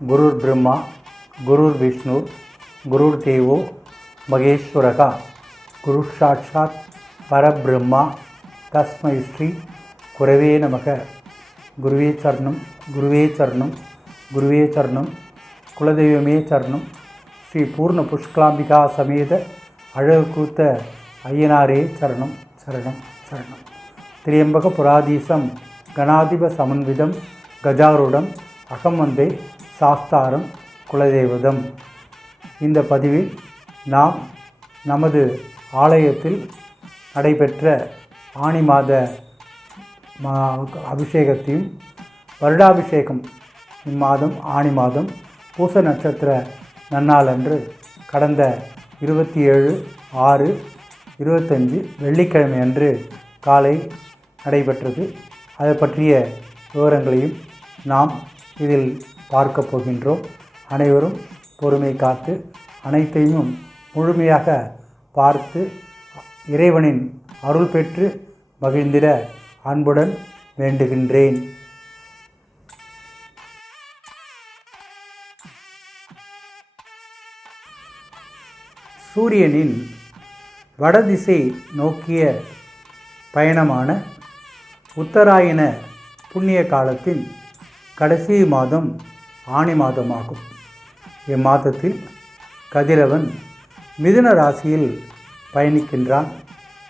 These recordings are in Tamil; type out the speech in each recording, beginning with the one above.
குருர் பிரம்மா குருர் விஷ்ணு குருர் தேவோ மகேஸ்வரகா குரு சாட்சாத் பரபிரம்மா தஸ்மை ஸ்ரீ குரவே நமக குருவே சரணம் குருவே சரணம் குருவே சரணம் குலதெய்வமே சரணம் ஸ்ரீ பூர்ண புஷ்கலாம்பிகா சமேத அழகு கூத்த ஐயனாரே சரணம் சரணம் சரணம். திரியம்பக புராதீசம் கணாதிப சமன்விதம் கஜாருடம் அகம் வந்தே சாஸ்தாரம் குலதெய்வதம். இந்த பதிவில் நாம் நமது ஆலயத்தில் நடைபெற்ற ஆனி மாத மா அபிஷேகத்தையும் வருடாபிஷேகம் இம்மாதம் ஆனி மாதம் பூச நட்சத்திர நன்னாளன்று கடந்த இருபத்தி ஏழு ஆறு இருபத்தஞ்சு வெள்ளிக்கிழமை அன்று காலை நடைபெற்றது. அதை பற்றிய விவரங்களையும் நாம் இதில் பார்க்க போகின்றோம். அனைவரும் பொறுமை காத்து அனைத்தையும் முழுமையாக பார்த்து இறைவனின் அருள் பெற்று மகிழ்ந்திட அன்புடன் வேண்டுகின்றேன். சூரியனின் வடதிசை நோக்கிய பயணமான உத்தராயண புண்ணிய காலத்தின் கடைசி மாதம் ஆணி மாதமாகும் இம்மாதத்தில் கதிரவன் மிதுன ராசியில் பயணிக்கின்றான்.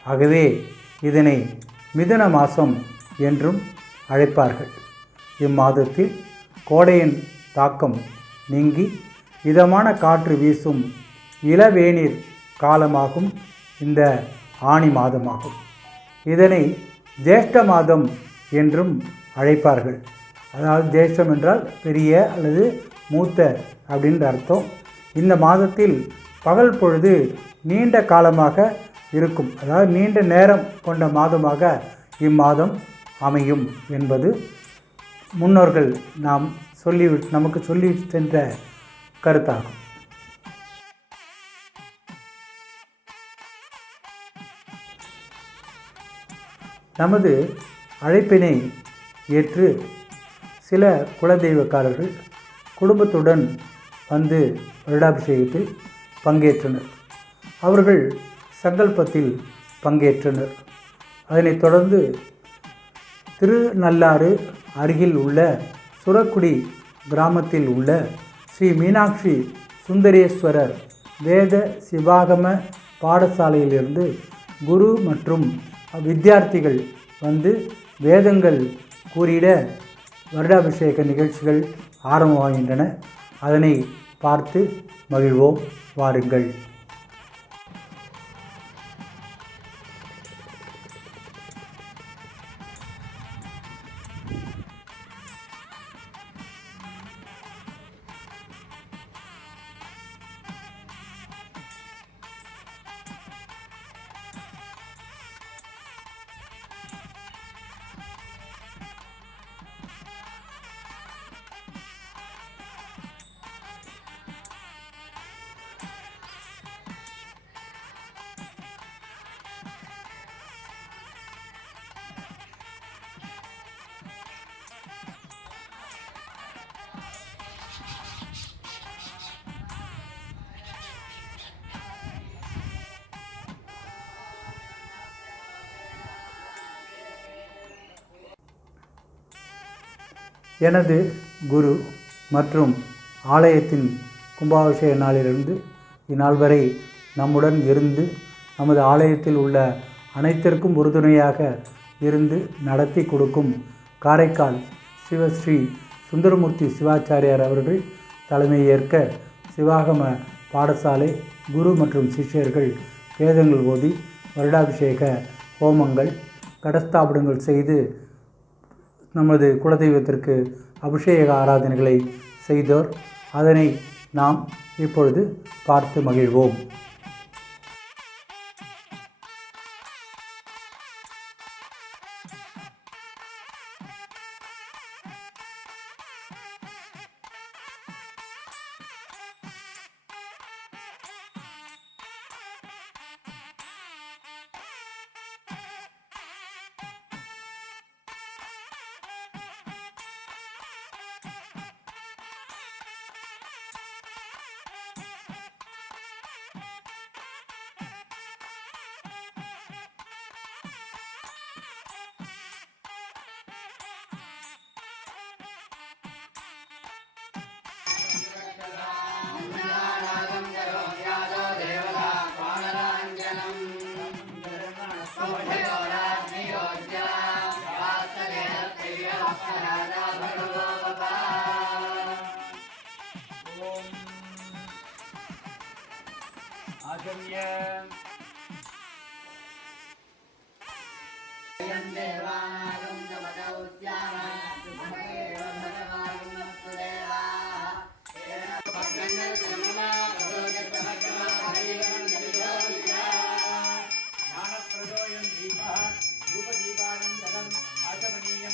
ஆகவே இதனை மிதுன மாதம் என்றும் அழைப்பார்கள். இம்மாதத்தில் கோடையின் தாக்கம் நீங்கி இதமான காற்று வீசும் இளவேநீர் காலமாகும். இந்த ஆணி மாதமாகும் இதனை ஜேஷ்ட மாதம் என்றும் அழைப்பார்கள். அதாவது ஜேஷ்டம் என்றால் பெரிய அல்லது மூத்த அப்படின்ற அர்த்தம். இந்த மாதத்தில் பகல் பொழுது நீண்ட காலமாக இருக்கும். அதாவது நீண்ட நேரம் கொண்ட மாதமாக இம்மாதம் அமையும் என்பது முன்னோர்கள் நாம் சொல்லி நமக்கு சொல்லி சென்ற கருத்தாகும். நமது அழைப்பினை ஏற்று சில குலதெய்வக்காரர்கள் குடும்பத்துடன் வந்து வருடாபிஷேகத்தில் பங்கேற்றனர். அவர்கள் சங்கல்பத்தில் பங்கேற்றனர். அதனைத் தொடர்ந்து திருநள்ளாறு அருகில் உள்ள சுரக்குடி கிராமத்தில் உள்ள ஸ்ரீ மீனாட்சி சுந்தரேஸ்வரர் வேத சிவாகம பாடசாலையிலிருந்து குரு மற்றும் வித்தியார்த்திகள் வந்து வேதங்கள் கூறிட வருடாபிஷேக நிகழ்ச்சிகள் ஆரம்பமாகின்றன. அதனை பார்த்து மகிழ்வோம். வாருங்கள். எனது குரு மற்றும் ஆலயத்தின் கும்பாபிஷேக நாளிலிருந்து இந்நாள் வரை நம்முடன் இருந்து நமது ஆலயத்தில் உள்ள அனைத்திற்கும் உறுதுணையாக இருந்து நடத்தி கொடுக்கும் காரைக்கால் சிவஸ்ரீ சுந்தரமூர்த்தி சிவாச்சாரியார் அவர்கள் தலைமை ஏற்க சிவாகம பாடசாலை குரு மற்றும் சிஷ்யர்கள் வேதங்கள் ஓதி வருடாபிஷேக ஹோமங்கள் கடஸ்தாபனங்கள் செய்து நமது குலதெய்வத்திற்கு அபிஷேக ஆராதனைகளை செய்தோர் அதனை நாம் இப்பொழுது பார்த்து மகிழ்வோம். आचमनीयं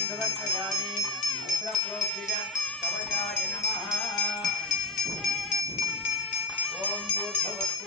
समर्पयामि अत्र प्रोक्षित कवचाय नमः ఓం భూర్భవస్తు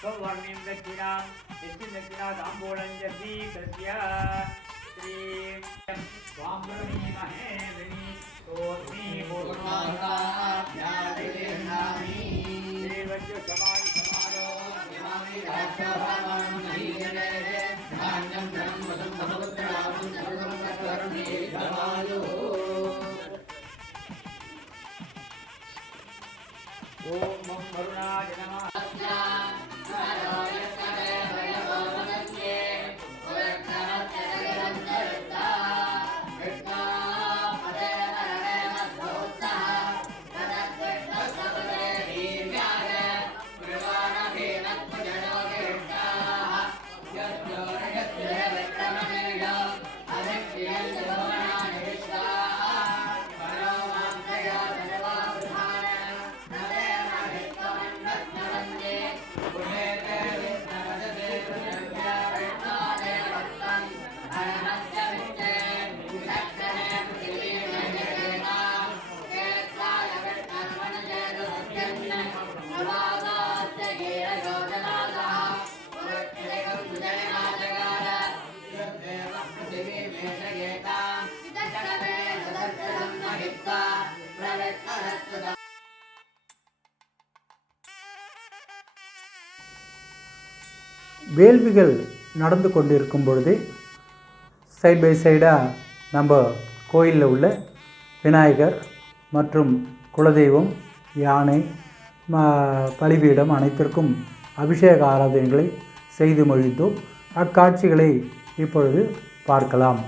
सौवर्णीं दक्षिणां यस्मिन् दक्षिणादाम्बोळञ्जसी कृत्य श्रीं มฤดีมเหริโตติบุตมา வேள்விகள் நடந்து கொண்டிருக்கும் பொழுது சைட் பை சைடாக நம்ம கோயிலில் உள்ள விநாயகர் மற்றும் குலதெய்வம் யானை ம- பலிபீடம் அனைத்திற்கும் அபிஷேக ஆராதனைகளை செய்து மொழிந்தோம். அக்காட்சிகளை இப்பொழுது பார்க்கலாம்.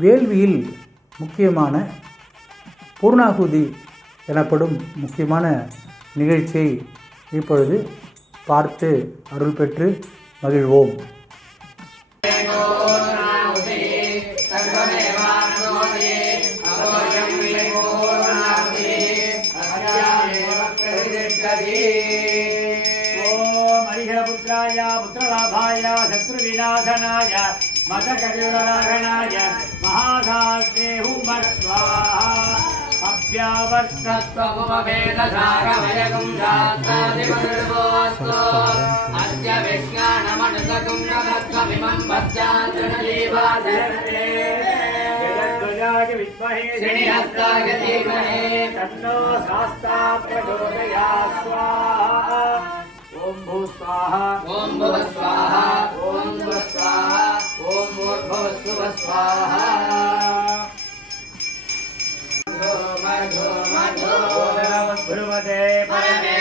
வேள்வியில் முக்கியமான பூர்ணாகுதி எனப்படும் முக்கியமான நிகழ்ச்சியை இப்பொழுது பார்த்து அருள் பெற்று மகிழ்வோம். புத்திராய புத்திரலாபாய சத்ருவிநாசனாய மத महाशास्त्रे हुमस्वाहा अस्य विज्ञानमनुसकुं न भद्रमिमं भद्रान्तरजीवादर्शे जगद्वजा श्रीहस्ताय धीमहि तन्नो शास्ता प्रचोदयात् स्वाहा ॐ भू स्वाहा। ॐ भुव स्वाहा। ॐ भुव स्वाहा। भूर्भुवस्सुव स्वाहा धूम धूम धूम ओदनमुद्भ्रुवते परमे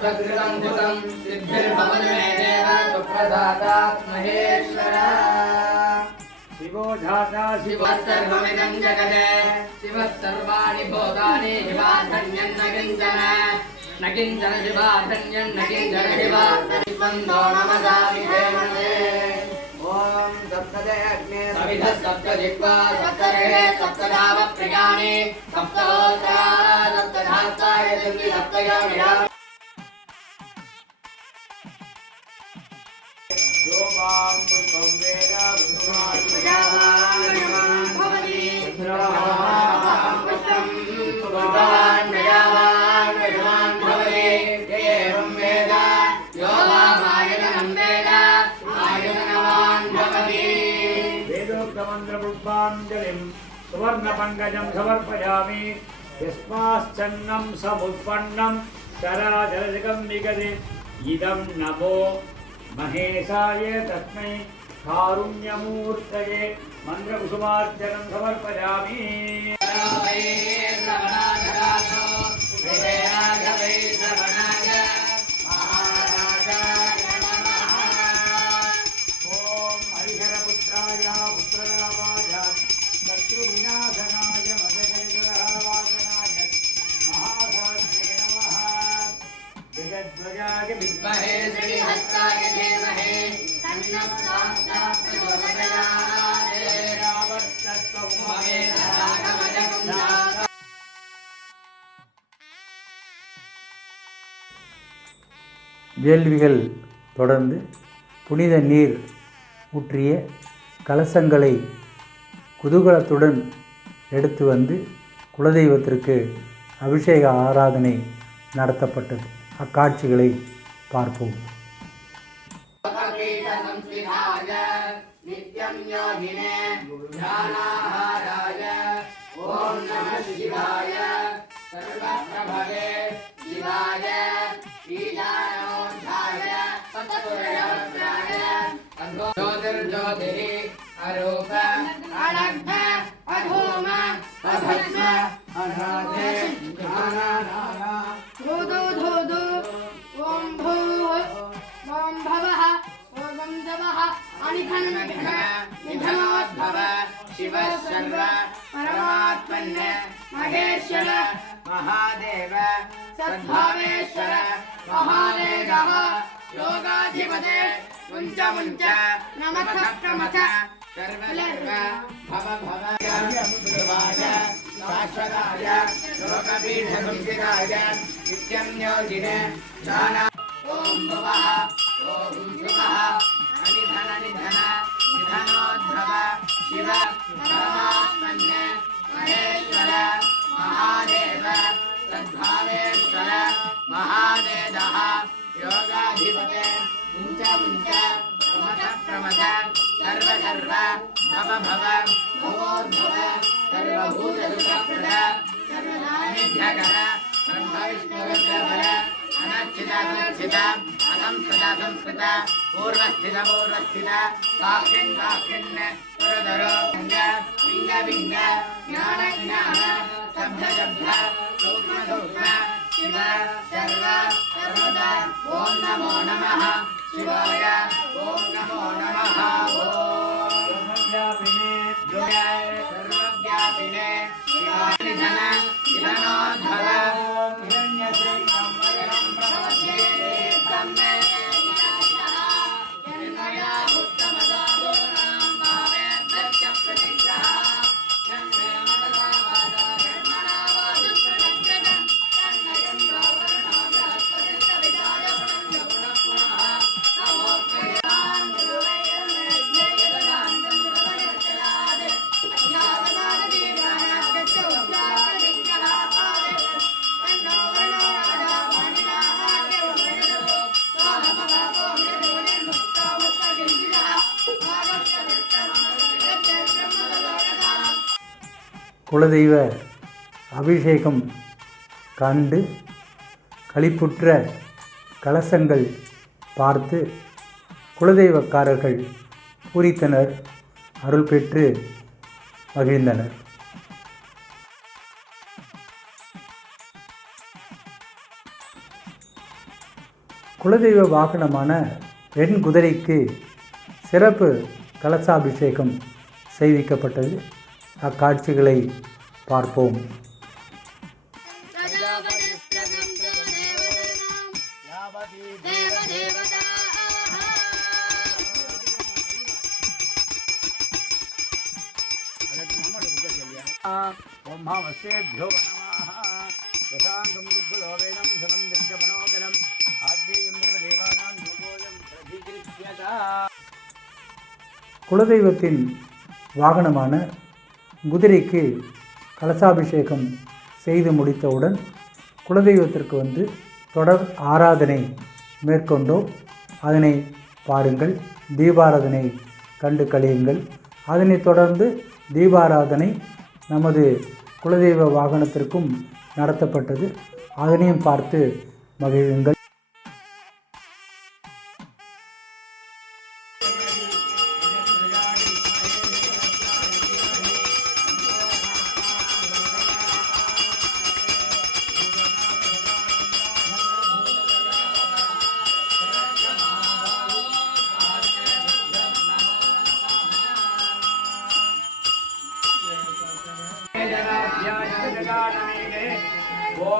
प्रकृतम् सिद्धिर्भवनमे देव सुप्रदाता महेश्वरा शिवो धाता शिवः जगत् शिवः भूतानि हिवाधन्यं न किंचन न किंचन हिवाधन्यं न किंचन हिवाधन्यो नमदामि देवने ॐ सप्तदे अग्ने सप्तया శోభామృతం వేద వేదోక్తమంత్రపుష్పాంజలిం సువర్ణపంకజం సమర్పయామి యస్మాశ్చన్నం సముత్పన్నం చరాచరజగం నిగది ఇదం నమో महेशाय तस्मै कारुण्यमूर्तये मन्द्रकुसुमार्जनं समर्पयामि। श्रवणाधराधो श्रवणा வேள்விகள் தொடர்ந்து புனித நீர் ஊற்றிய கலசங்களை குதூகலத்துடன் எடுத்து வந்து குலதெய்வத்திற்கு அபிஷேக ஆராதனை நடத்தப்பட்டது. அக்காட்சிகளை பார்ப்போம். ध्यानाहाराय ॐ नमः शिवाय सर्वप्रभवे शिवाय ईशानोद्धाय सतपुरवक्त्राय अधो ज्योतिर्ज्योतिः अरूप अनघ्न अधूम अभस्म अनाथे ध्यानानारा धूदु धूदु ॐ भूः ॐ भवः ॐ जवः अनिधन निधनोद्भव शिवः सर्व परमात्मन् महेश्वर, महादेव, सद्भावेश्वर, महादेवः, योगाधिपते मुञ्च मुञ्च नमः प्रमथ सर्व सर्व भव भव ध्रुवाय शाश्वताय लोकपीठसंस्थिताय नित्यं योगिने ॐ भुवः। सर्व सर्व भव भव भवोद्भव सर्वभूतसुखप्रद सर्वदानिध्यकर ब्रह्मविष्णुरुद्रवर अनर्चित असंस्कृत संस्कृत पूर्वस्थित पूर्वस्थित साक्षिन् साक्षिन् पुरधरो लिङ्ग लिङ्ग लिङ्ग ज्ञान ज्ञान शब्द शब्द सूक्ष्म सूक्ष्म शिव सर्व सर्वदा ॐ नमो नमः शिवाय ॐ नमो नमः ॐ குலதெய்வ அபிஷேகம் கண்டு களிப்புற்ற கலசங்கள் பார்த்து குலதெய்வக்காரர்கள் பூரித்தனர் அருள் பெற்று மகிழ்ந்தனர். குலதெய்வ வாகனமான பெண் குதிரைக்கு சிறப்பு கலசாபிஷேகம் செய்விக்கப்பட்டது. அக்காட்சிகளை பார்ப்போம் प्रजापतिस्त्रगं च देवानां யாவதி देवदेवताः ஓம் மாவசேபியோ நமः யசாங்கம் ருக்குலோ வேதம் சதம் திவ்யமனோகரம் ஆத்மீயம் தேவானாம் யோகோயம் பிரதிகிருஷ்யதா குலதெய்வத்தின் வாகனமான குதிரைக்கு கலசாபிஷேகம் செய்து முடித்தவுடன் குலதெய்வத்திற்கு வந்து தொடர் ஆராதனை மேற்கொண்டோம். அதனை பாருங்கள். தீபாராதனை கண்டு கழியுங்கள். அதனைத் தொடர்ந்து தீபாராதனை நமது குலதெய்வ வாகனத்திற்கும் நடத்தப்பட்டது. அதனையும் பார்த்து மகிழுங்கள்.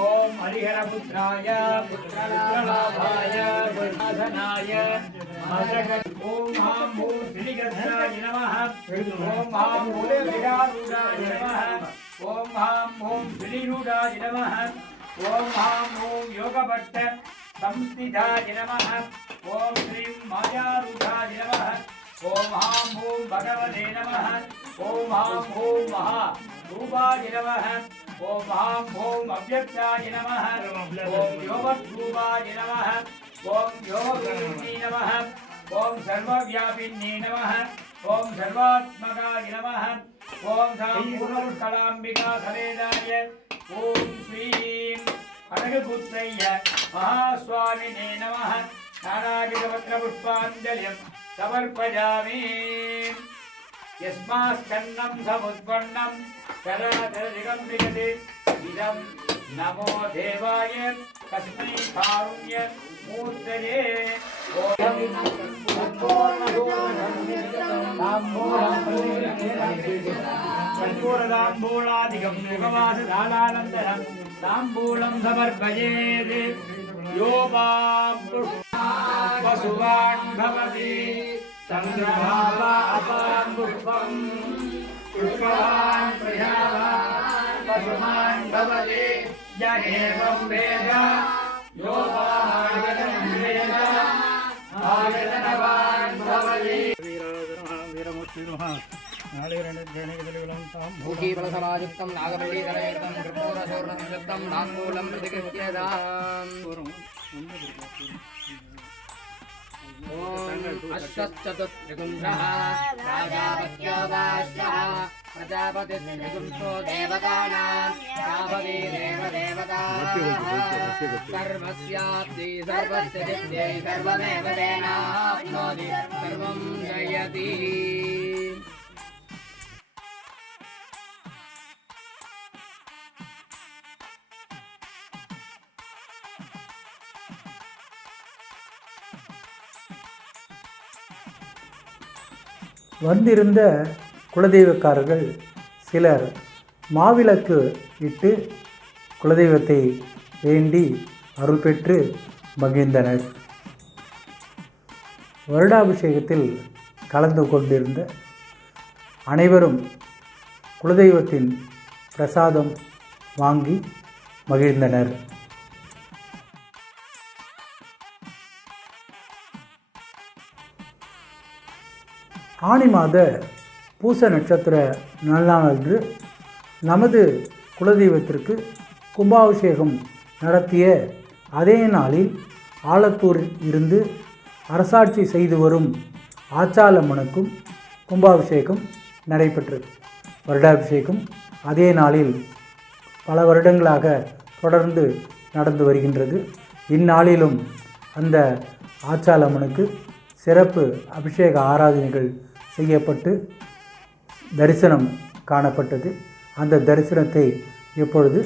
ॐ हरिहरपुत्राय पुत्रलाभाय वृद्धनाय ॐ हाँ भूं श्रीगन्धाय नमः ॐ हाँ भूं विरारूढाय नमः ॐ हाँ भूं श्रीरूढाय नमः ॐ हाँ भूं योगभट्ट संस्थिताय नमः। ॐ श्रीं मायारूढाय नमः। ॐ हाँ ॐ भगवते नमः। ॐ हाँ ॐ महा नमः। ॐ हाँ ॐ अव्यक्ताय नमः। ॐ योगरूपाय नमः। ॐ योगरूपिणी नमः। ॐ सर्वव्यापिन्ये नमः। ॐ सर्वात्मकाय नमः। ॐ साम्पूर्णपुष्कलाम्बिका समेदाय ॐ श्रीं अनघपुत्रय्य महास्वामिने नमः नानाविधपत्रपुष्पाञ्जलिं समर्पयामि यस्मास्कन्नं समुत्पन्नं चराचरदिगं विगते इदं नमो देवाय तस्मै कारुण्य मूर्तये कर्पूरदाम्बूलादिकं युगवासदालानन्दनं ताम्बूलं समर्पयेत् यो वां पशुवान् भवति चन्द्रभावा अपां पुष्पं पुष्पवान् प्रजावान् पशुमान् भवति य एवं वेद यो वामायतं वेद आयतनवान् भवति मूषीफलसमायुक्तं नागवल्लीकरयुक्तं कर्पूरशूर्णसंयुक्तं नाङ्गूलं प्रतिगृह्यताम् ॐ अश्वश्चतुस्त्रिगुंसः राजापत्यो वाश्यः प्रजापतिस्त्रिगुंसो देवतानां साभवी देवदेवताः सर्वस्याब्दी सर्वस्य सिद्ध्यै सर्वमेव तेनाप्नोति सर्वं जयति வந்திருந்த குலதெய்வக்காரர்கள் சிலர் மாவிளக்கு இட்டு குலதெய்வத்தை வேண்டி அருள் பெற்று மகிழ்ந்தனர். வருடாபிஷேகத்தில் கலந்து கொண்டிருந்த அனைவரும் குலதெய்வத்தின் பிரசாதம் வாங்கி மகிழ்ந்தனர். ஆனி மாத பூச நட்சத்திர நல்லானன்று நமது குலதெய்வத்திற்கு கும்பாபிஷேகம் நடத்திய அதே நாளில் ஆலத்தூரில் இருந்து அரசாட்சி செய்து வரும் ஆச்சாலம்மனுக்கும் கும்பாபிஷேகம் நடைபெற்றது. வருடாபிஷேகம் அதே நாளில் பல வருடங்களாக தொடர்ந்து நடந்து வருகின்றது. இந்நாளிலும் அந்த ஆச்சாலம்மனுக்கு சிறப்பு அபிஷேக ஆராதனைகள் செய்யப்பட்டு தரிசனம் காணப்பட்டது. அந்த தரிசனத்தை இப்பொழுது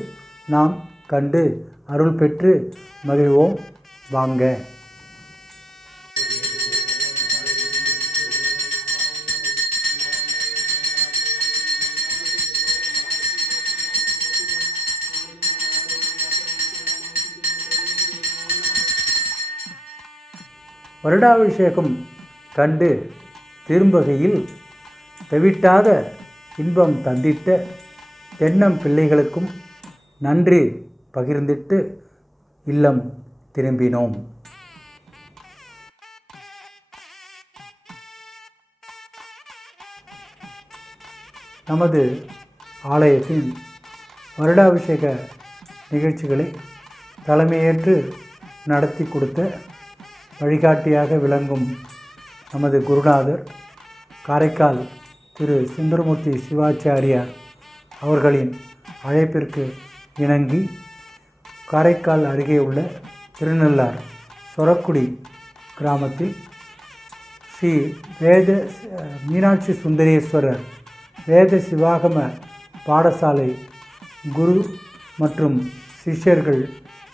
நாம் கண்டு அருள் பெற்று மகிழ்வோம். வாங்க. வருடாபிஷேகம் கண்டு திரும்பகையில் தவிட்டாத இன்பம் தந்திட்ட தென்னம் பிள்ளைகளுக்கும் நன்றி பகிர்ந்திட்டு இல்லம் திரும்பினோம். நமது ஆலயத்தின் வருடாபிஷேக நிகழ்ச்சிகளை தலைமையேற்று நடத்தி கொடுத்த வழிகாட்டியாக விளங்கும் நமது குருநாதர் காரைக்கால் திரு சுந்தரமூர்த்தி சிவாச்சாரியார் அவர்களின் அழைப்பிற்கு இணங்கி காரைக்கால் அருகே உள்ள திருநள்ளார் சொரக்குடி கிராமத்தில் ஸ்ரீ வேத மீனாட்சி சுந்தரேஸ்வரர் வேத சிவாகம பாடசாலை குரு மற்றும் சிஷ்யர்கள்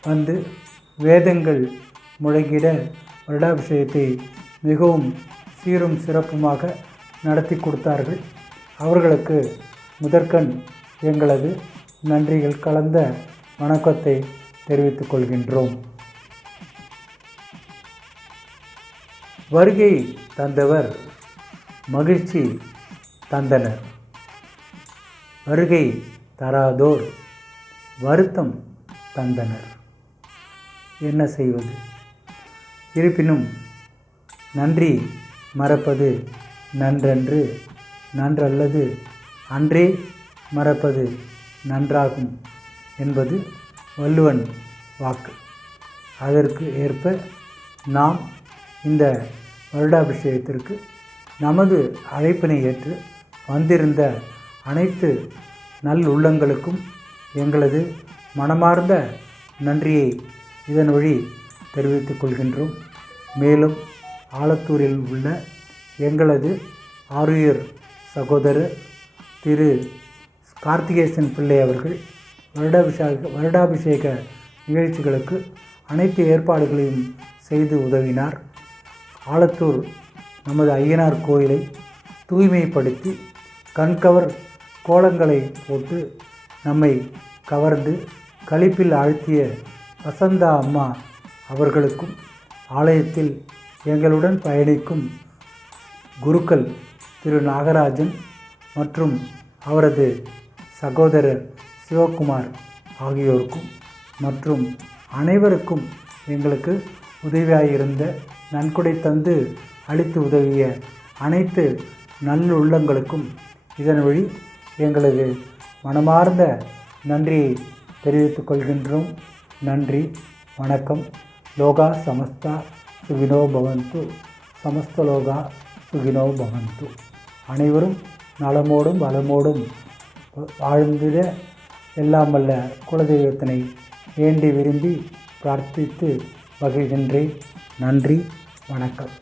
வந்து வேதங்கள் முழங்கிட வருடாபிஷேகத்தை மிகவும் சீரும் சிறப்புமாக நடத்தி கொடுத்தார்கள். அவர்களுக்கு முதற்கண் எங்களது நன்றிகள் கலந்த வணக்கத்தை தெரிவித்துக் கொள்கின்றோம். வருகை தந்தவர் மகிழ்ச்சி தந்தனர். வருகை தராதோர் வருத்தம் தந்தனர். என்ன செய்வது? இருப்பினும் நன்றி மறப்பது நன்றன்று நன்றல்லது அன்றே மறப்பது நன்றாகும் என்பது வள்ளுவன் வாக்கு. அதற்கு ஏற்ப நாம் இந்த வருடாபிஷேகத்திற்கு நமது அழைப்பினை ஏற்று வந்திருந்த அனைத்து நல்லுள்ளங்களுக்கும் எங்களது மனமார்ந்த நன்றியை இதன் வழி தெரிவித்துக் கொள்கின்றோம். மேலும் ஆலத்தூரில் உள்ள எங்களது ஆருயிர் சகோதரர் திரு கார்த்திகேசன் பிள்ளை அவர்கள் வருடாபிஷேக வருடாபிஷேக நிகழ்ச்சிகளுக்கு அனைத்து ஏற்பாடுகளையும் செய்து உதவினார். ஆலத்தூர் நமது ஐயனார் கோயிலை தூய்மைப்படுத்தி கண்கவர் கோலங்களை போட்டு நம்மை கவர்ந்து களிப்பில் ஆழ்த்திய வசந்தா அம்மா அவர்களுக்கும் ஆலயத்தில் எங்களுடன் பயணிக்கும் குருக்கள் திரு நாகராஜன் மற்றும் அவரது சகோதரர் சிவகுமார் ஆகியோருக்கும் மற்றும் அனைவருக்கும் எங்களுக்கு உதவியாயிருந்த நன்கொடை தந்து அளித்து உதவிய அனைத்து நல்லுள்ளங்களுக்கும் இதன் வழி எங்களது மனமார்ந்த நன்றியை தெரிவித்துக் கொள்கின்றோம். நன்றி வணக்கம். லோகா சமஸ்தா. சுகினோ பவந்து சமஸ்தலோகா சுகினோ பவந்து அனைவரும் நலமோடும் வளமோடும் வாழ்ந்திட எல்லாம் வல்ல குலதெய்வத்தினை வேண்டி விரும்பி பிரார்த்தித்து மகிழ்கின்றேன். நன்றி வணக்கம்.